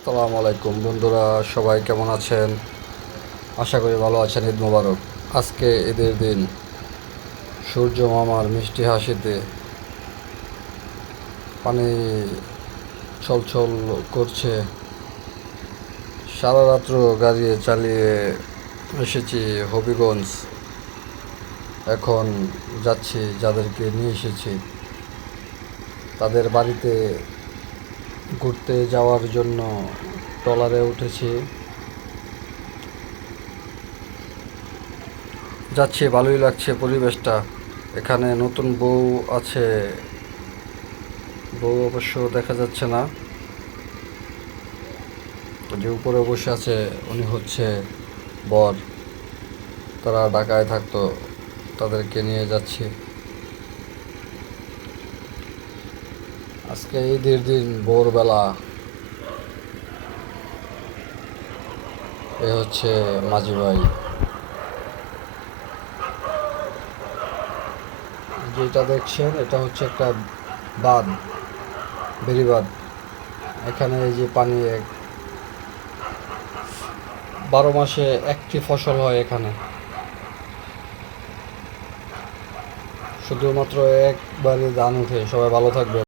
আসসালামু আলাইকুম বন্ধুরা, সবাই কেমন আছেন? আশা করি ভালো আছেন। ঈদ মোবারক। আজকে ঈদের দিন। সূর্য মামার মিষ্টি হাসিতে পানি ছলছল করছে। সারা রাত্র গাড়ি চালিয়ে এসেছি হবিগঞ্জ। এখন যাচ্ছি, যাদেরকে নিয়ে এসেছি তাদের বাড়িতে ঘুরতে যাওয়ার জন্য ট্রলারে উঠেছি। যাচ্ছি, ভালোই লাগছে পরিবেশটা। এখানে নতুন বউ আছে। বউ অবশ্য দেখা যাচ্ছে না। যে উপরে বসে আছে উনি হচ্ছে বর। তারা ঢাকায় থাকতো, তাদেরকে নিয়ে যাচ্ছি। আজকে ঈদের দিন ভোরবেলা। এ হচ্ছে মাঝি ভাই। যেটা দেখছেন এটা হচ্ছে একটা বাঁধ, বেড়িবাঁধ। এখানে এই যে পানি 12 মাসে একটি ফসল হয় এখানে। শুধুমাত্র একবারই ধান উঠে। সবাই ভালো থাকবে।